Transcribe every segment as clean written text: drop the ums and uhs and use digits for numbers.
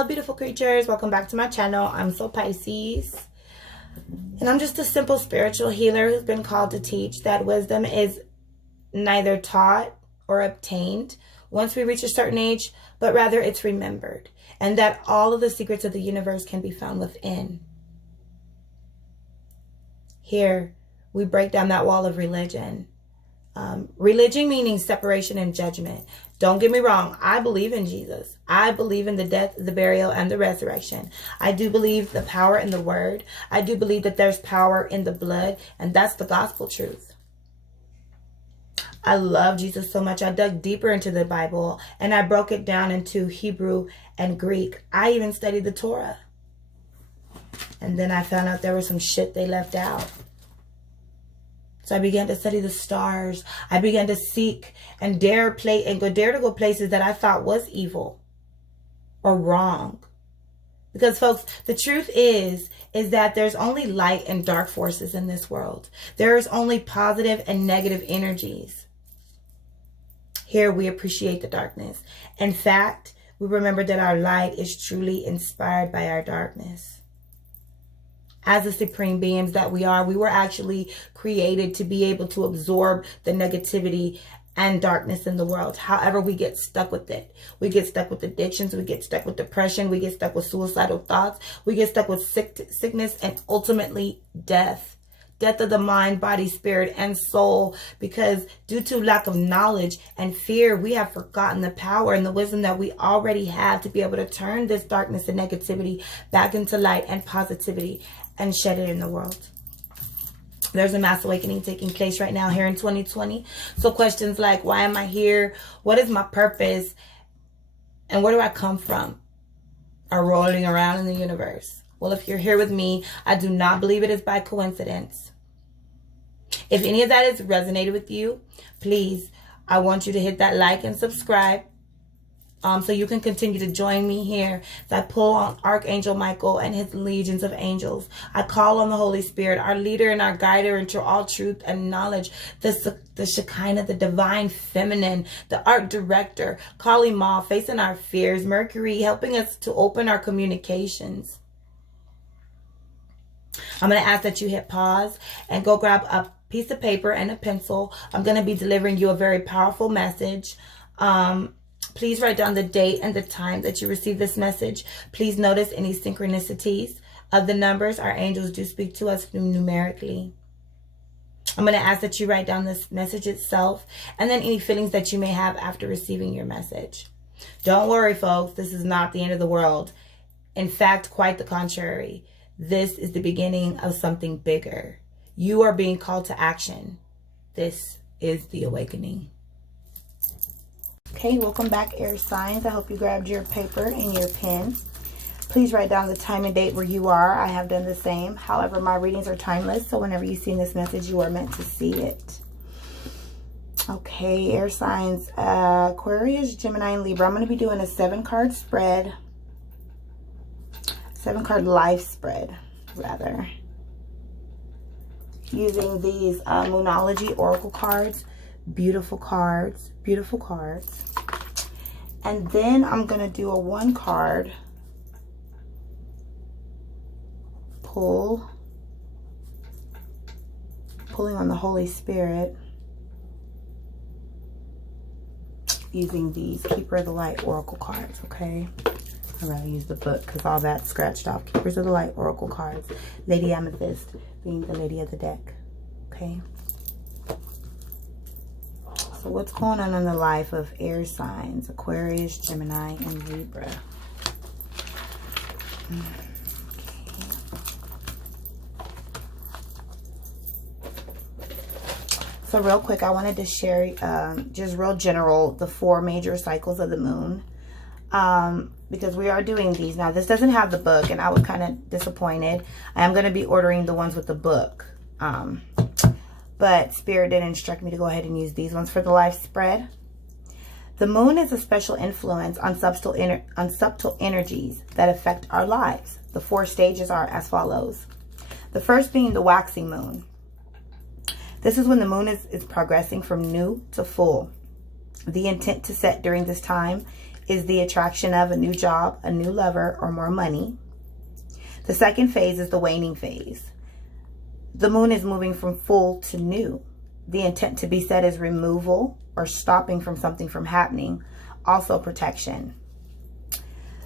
Hello, beautiful creatures. Welcome back to my channel. I'm Soul Pisces. And I'm just a simple spiritual healer who's been called to teach that wisdom is neither taught or obtained once we reach a certain age, but rather it's remembered. And that all of the secrets of the universe can be found within. Here, we break down that wall of religion. Religion meaning separation and judgment. Don't get me wrong. I believe in Jesus. I believe in the death, the burial, and the resurrection. I do believe the power in the word. I do believe that there's power in the blood, and that's the gospel truth. I love Jesus so much. I dug deeper into the Bible, and I broke it down into Hebrew and Greek. I even studied the Torah. And then I found out there was some shit they left out. So I began to study the stars. I began to seek and dare to go places that I thought was evil or wrong. Because folks, the truth is that there's only light and dark forces in this world. There is only positive and negative energies. Here we appreciate the darkness. In fact, we remember that our light is truly inspired by our darkness. As the supreme beings that we are, we were actually created to be able to absorb the negativity and darkness in the world. However, we get stuck with it. We get stuck with addictions. We get stuck with depression. We get stuck with suicidal thoughts. We get stuck with sickness and ultimately death. Death of the mind, body, spirit, and soul. Because due to lack of knowledge and fear, we have forgotten the power and the wisdom that we already have to be able to turn this darkness and negativity back into light and positivity and shed it in the world. There's a mass awakening taking place right now here in 2020. So questions like, why am I here? What is my purpose? And where do I come from? Are rolling around in the universe. Well, if you're here with me, I do not believe it is by coincidence. If any of that has resonated with you, please, I want you to hit that like and subscribe. So you can continue to join me here. So I pull on Archangel Michael and his legions of angels. I call on the Holy Spirit, our leader and our guider into all truth and knowledge. The Shekinah, the divine feminine, the art director, Kali Ma, facing our fears, Mercury, helping us to open our communications. I'm going to ask that you hit pause and go grab a piece of paper and a pencil. I'm going to be delivering you a very powerful message. Please write down the date and the time that you receive this message. Please notice any synchronicities of the numbers. Our angels do speak to us numerically. I'm going to ask that you write down this message itself and then any feelings that you may have after receiving your message. Don't worry, folks. This is not the end of the world. In fact, quite the contrary. This is the beginning of something bigger. You are being called to action. This is the awakening. Okay, welcome back, air signs. I hope you grabbed your paper and your pen. Please write down the time and date where you are. I have done the same. However, my readings are timeless, so whenever you see this message, you are meant to see it. Okay, air signs, Aquarius, Gemini, and Libra. I'm going to be doing a 7-card spread. 7-card life spread, rather. Using these Moonology Oracle cards. Beautiful cards. Beautiful cards. And then I'm going to do a 1-card pull. Pulling on the Holy Spirit. Using these Keeper of the Light Oracle cards, okay? I'd rather use the book because all that's scratched off. Keepers of the Light Oracle cards. Lady Amethyst being the lady of the deck, okay? So what's going on in the life of air signs, Aquarius, Gemini, and Libra? Okay. So real quick, I wanted to share just real general the 4 major cycles of the moon. Because we are doing these. Now, this doesn't have the book, and I was kind of disappointed. I am going to be ordering the ones with the book. But Spirit did instruct me to go ahead and use these ones for the life spread. The moon is a special influence on subtle energies that affect our lives. The 4 stages are as follows. The first being the waxing moon. This is when the moon is progressing from new to full. The intent to set during this time is the attraction of a new job, a new lover, or more money. The second phase is the waning phase. The moon is moving from full to new. The intent to be set is removal or stopping from something from happening. Also protection.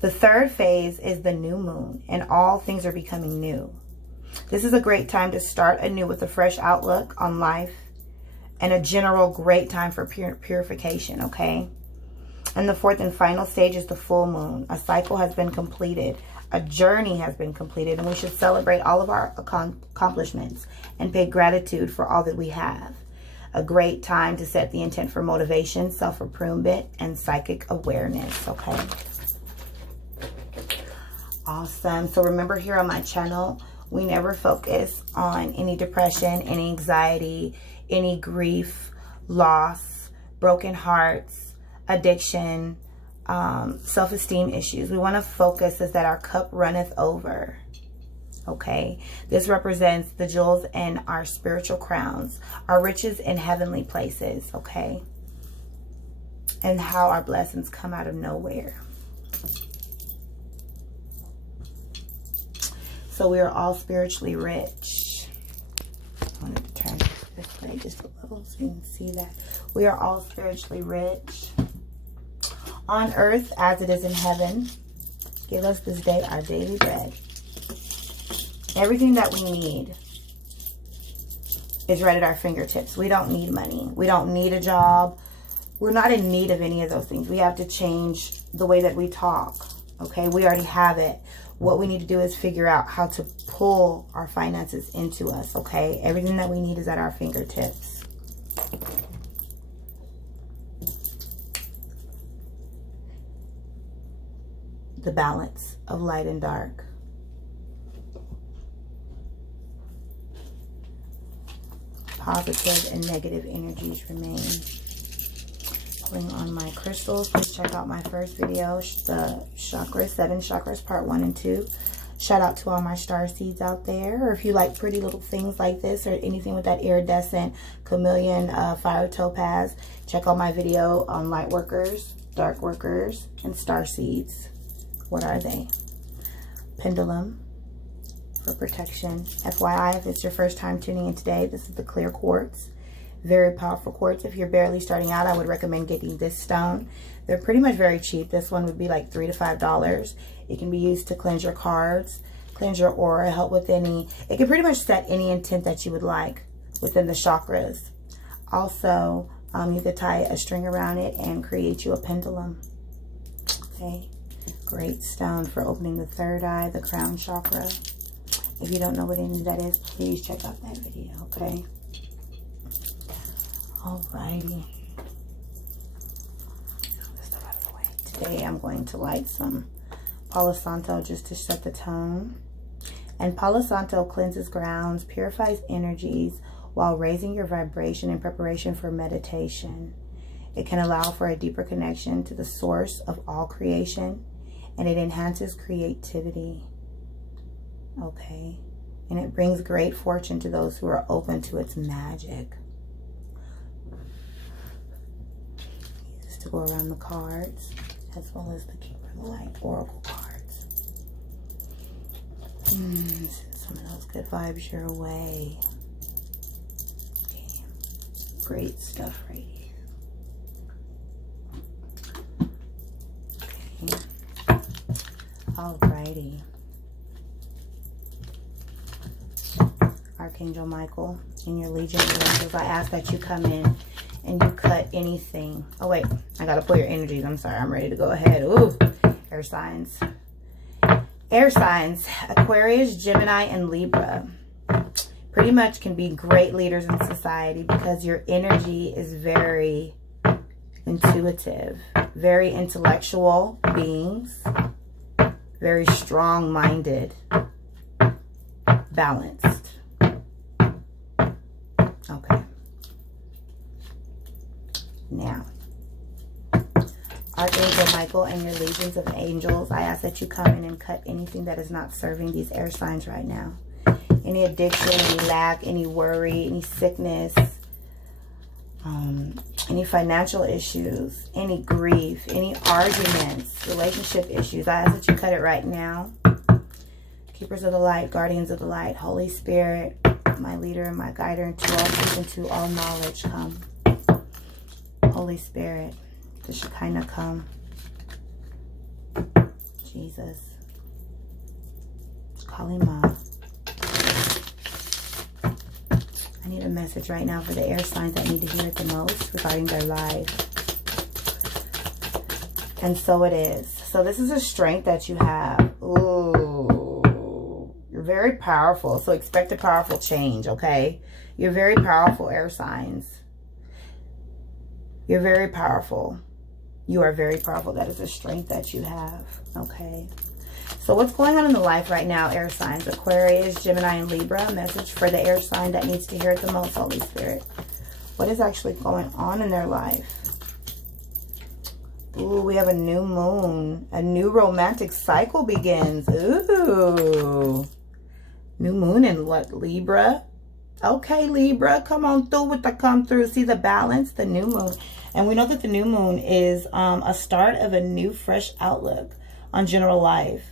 The third phase is the new moon, and all things are becoming new. This is a great time to start anew with a fresh outlook on life and a general great time for purification, okay? And the fourth and final stage is the full moon. A cycle has been completed. A journey has been completed, and we should celebrate all of our accomplishments and pay gratitude for all that we have. A great time to set the intent for motivation, self-improvement, and psychic awareness, okay? Awesome. So remember, here on my channel, we never focus on any depression, any anxiety, any grief, loss, broken hearts, addiction, self-esteem issues. We want to focus is that our cup runneth over. Okay, this represents the jewels in our spiritual crowns, our riches in heavenly places. Okay, and how our blessings come out of nowhere. So we are all spiritually rich. I wanted to turn this way just a little so you can see that. We are all spiritually rich. On earth as it is in heaven. Give us this day our daily bread. Everything that we need is right at our fingertips. We don't need money. We don't need a job. We're not in need of any of those things. We have to change the way that we talk. Okay, we already have it. What we need to do is figure out how to pull our finances into us. Okay, everything that we need is at our fingertips. The balance of light and dark. Positive and negative energies remain. Pulling on my crystals, please check out my first video, the chakras, 7 chakras, part 1 and 2. Shout out to all my star seeds out there. Or if you like pretty little things like this or anything with that iridescent chameleon fire topaz, check out my video on light workers, dark workers, and star seeds. What are they? Pendulum for protection. FYI, if it's your first time tuning in today, this is the clear quartz. Very powerful quartz. If you're barely starting out, I would recommend getting this stone. They're pretty much very cheap. This one would be like $3 to $5. It can be used to cleanse your cards, cleanse your aura, help with any, it can pretty much set any intent that you would like within the chakras. Also, you could tie a string around it and create you a pendulum. Okay. Great stone for opening the third eye, the crown chakra. If you don't know what any of that is, please check out that video, okay? Alrighty. This stuff out of the way. Today I'm going to light some Palo Santo just to set the tone. And Palo Santo cleanses grounds, purifies energies while raising your vibration in preparation for meditation. It can allow for a deeper connection to the source of all creation, and it enhances creativity. Okay? And it brings great fortune to those who are open to its magic. Just to go around the cards, as well as the Keeper of the Light Oracle cards. Send some of those good vibes your way. Okay. Great stuff right here. Okay. Alrighty. Archangel Michael and your Legion of Angels, I ask that you come in and you cut anything. Oh wait, I gotta pull your energies. I'm sorry, I'm ready to go ahead. Ooh, air signs. Air signs, Aquarius, Gemini, and Libra. Pretty much can be great leaders in society because your energy is very intuitive, very intellectual beings, very strong-minded, balanced. Okay. Now, Archangel Michael and your legions of angels, I ask that you come in and cut anything that is not serving these air signs right now. Any addiction, any lack, any worry, any sickness, Any financial issues, any grief, any arguments, relationship issues. I ask that you cut it right now. Keepers of the light, guardians of the light, Holy Spirit, my leader and my guider into all truth, into all knowledge, come. Holy Spirit, the Shekinah, come. Jesus. Kalima. I need a message right now for the air signs that need to hear it the most regarding their life. And so it is. So this is a strength that you have. Ooh. You're very powerful. So expect a powerful change, okay? You're very powerful, air signs. You're very powerful. You are very powerful. That is a strength that you have, okay? So what's going on in the life right now, air signs? Aquarius, Gemini, and Libra. Message for the air sign that needs to hear it the most, Holy Spirit. What is actually going on in their life? Ooh, we have a new moon. A new romantic cycle begins. Ooh. New moon in what, Libra? Okay, Libra, come on through with the come through. See the balance, the new moon. And we know that the new moon is a start of a new, fresh outlook on general life.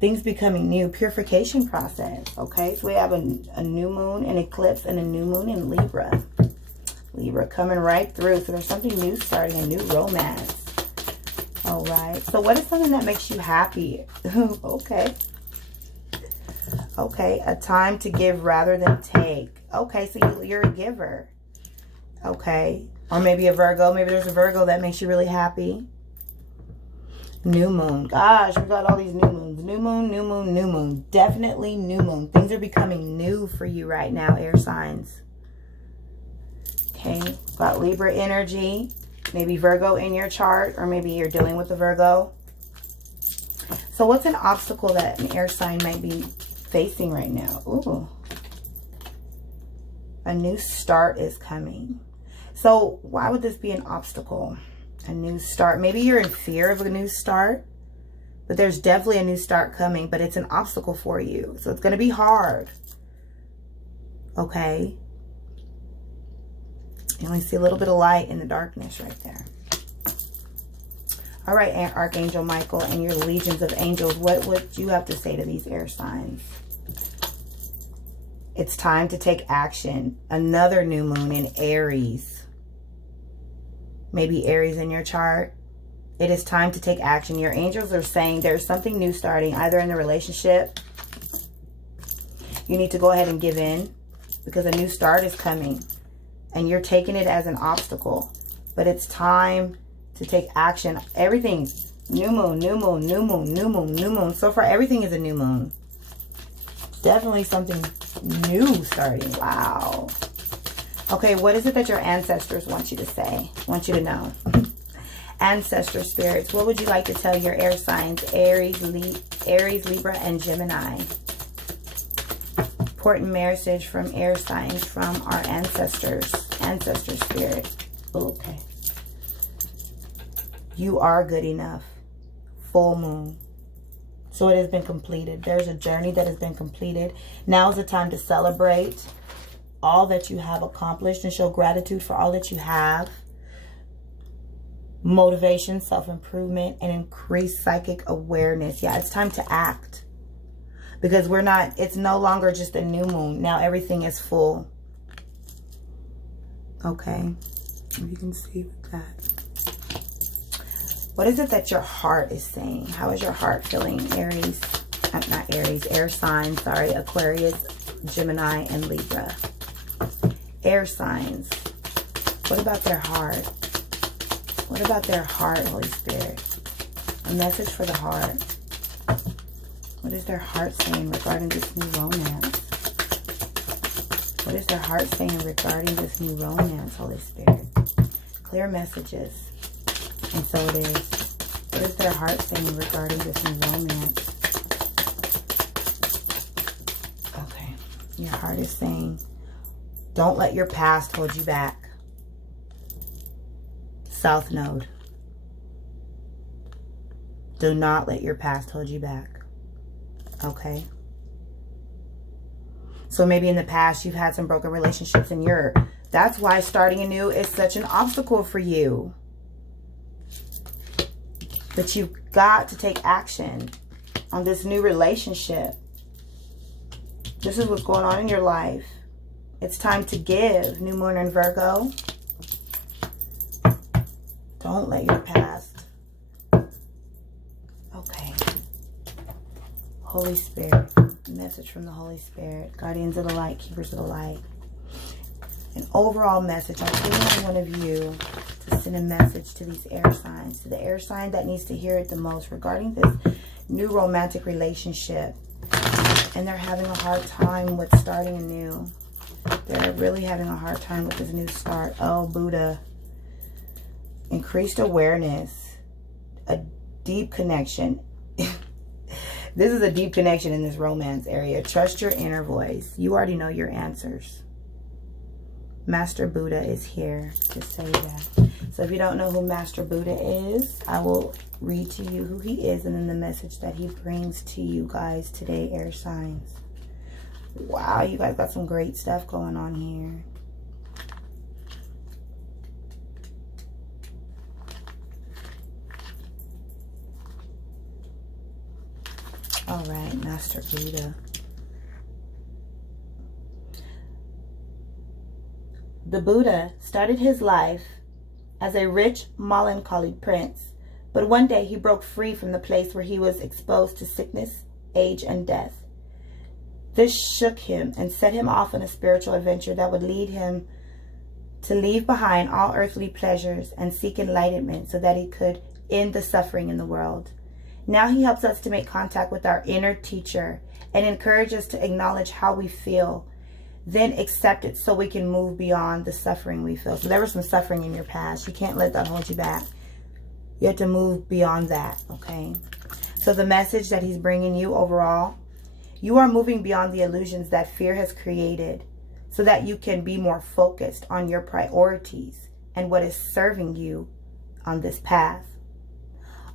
Things becoming new, purification process, okay? So we have a new moon, an eclipse, and a new moon in Libra. Libra coming right through. So there's something new starting, a new romance. All right. So what is something that makes you happy? Okay. Okay, a time to give rather than take. Okay, so you're a giver. Okay. Or maybe a Virgo. Maybe there's a Virgo that makes you really happy. New moon. Gosh, we got all these new moons. New moon, new moon, new moon. Definitely new moon. Things are becoming new for you right now, air signs. Okay, got Libra energy. Maybe Virgo in your chart, or maybe you're dealing with a Virgo. So what's an obstacle that an air sign might be facing right now? Ooh. A new start is coming. So why would this be an obstacle? A new start. Maybe you're in fear of a new start, but there's definitely a new start coming, but it's an obstacle for you. So it's going to be hard. Okay. You only see a little bit of light in the darkness right there. All right, Archangel Michael and your legions of angels, what would you have to say to these air signs? It's time to take action. Another new moon in Aries. Maybe Aries in your chart. It is time to take action. Your angels are saying there's something new starting, either in the relationship. You need to go ahead and give in because a new start is coming. And you're taking it as an obstacle. But it's time to take action. Everything, new moon, new moon, new moon, new moon, new moon. So far, everything is a new moon. Definitely something new starting. Wow. Okay, what is it that your ancestors want you to say? Want you to know? Ancestor spirits, what would you like to tell your air signs? Aries, Libra, and Gemini. Important message from air signs from our ancestors. Ancestor spirit. Okay. You are good enough. Full moon. So it has been completed. There's a journey that has been completed. Now is the time to celebrate all that you have accomplished and show gratitude for all that you have. Motivation, self-improvement, and increased psychic awareness. Yeah, it's time to act. Because it's no longer just a new moon. Now everything is full. Okay. You can see with that. What is it that your heart is saying? How is your heart feeling? Aries, not Aries, air signs, sorry. Aquarius, Gemini, and Libra. Air signs. What about their heart? What about their heart, Holy Spirit? A message for the heart. What is their heart saying regarding this new romance? What is their heart saying regarding this new romance, Holy Spirit? Clear messages. And so it is. What is their heart saying regarding this new romance? Okay. Your heart is saying, don't let your past hold you back. South Node. Do not let your past hold you back. Okay. So maybe in the past you've had some broken relationships and you're That's why starting anew is such an obstacle for you. But you've got to take action on this new relationship. This is what's going on in your life. It's time to give, new moon in Virgo. Don't let your past. Okay. Holy Spirit. Message from the Holy Spirit. Guardians of the light, keepers of the light. An overall message. I'm feeling one of you to send a message to these air signs. To the air sign that needs to hear it the most regarding this new romantic relationship. And they're having a hard time with starting anew. They're really having a hard time with this new start. Oh, Buddha. Increased awareness. A deep connection. This is a deep connection in this romance area. Trust your inner voice. You already know your answers. Master Buddha is here to say that. So if you don't know who Master Buddha is, I will read to you who he is and then the message that he brings to you guys today, air signs. Wow, you guys got some great stuff going on here. All right, Master Buddha. The Buddha started his life as a rich, melancholy prince, but one day he broke free from the place where he was exposed to sickness, age, and death. This shook him and set him off on a spiritual adventure that would lead him to leave behind all earthly pleasures and seek enlightenment so that he could end the suffering in the world. Now he helps us to make contact with our inner teacher and encourage us to acknowledge how we feel, then accept it so we can move beyond the suffering we feel. So there was some suffering in your past. You can't let that hold you back. You have to move beyond that, okay? So the message that he's bringing you overall, you are moving beyond the illusions that fear has created so that you can be more focused on your priorities and what is serving you on this path.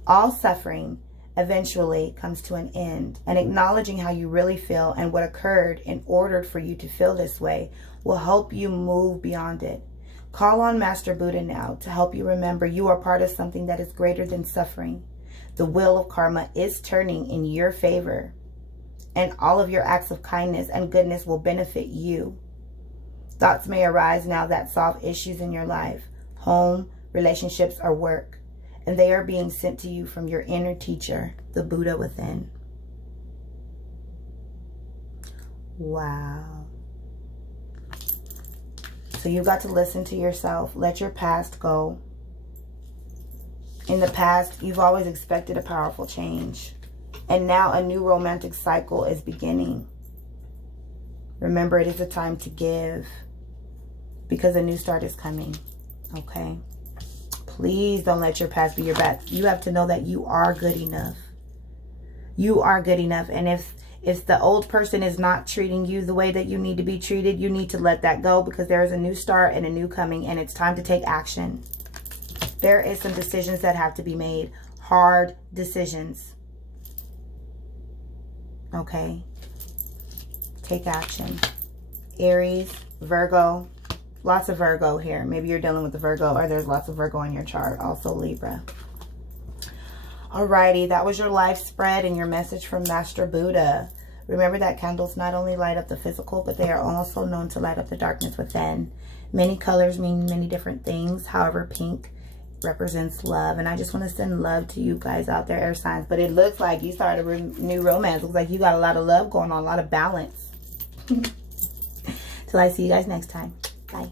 All suffering eventually comes to an end, and acknowledging how you really feel and what occurred in order for you to feel this way will help you move beyond it. Call on Master Buddha now to help you remember you are part of something that is greater than suffering. The wheel of karma is turning in your favor, and all of your acts of kindness and goodness will benefit you. Thoughts may arise now that solve issues in your life, home, relationships, or work. And they are being sent to you from your inner teacher, the Buddha within. Wow. So you got to listen to yourself. Let your past go. In the past, you've always expected a powerful change. And now a new romantic cycle is beginning. Remember, it is a time to give, because a new start is coming. Okay? Please don't let your past be your past. You have to know that you are good enough. You are good enough. And if the old person is not treating you the way that you need to be treated, you need to let that go, because there is a new start and a new coming, and it's time to take action. There is some decisions that have to be made. Hard decisions. Okay? Take action. Aries, Virgo. Lots of Virgo here. Maybe you're dealing with a Virgo, or there's lots of Virgo in your chart. Also Libra. Alrighty, that was your life spread and your message from Master Buddha. Remember that candles not only light up the physical, but they are also known to light up the darkness within. Many colors mean many different things. However, pink represents love. And I just want to send love to you guys out there, air signs. But it looks like you started a new romance. It looks like you got a lot of love going on, a lot of balance. Till I see you guys next time. Bye.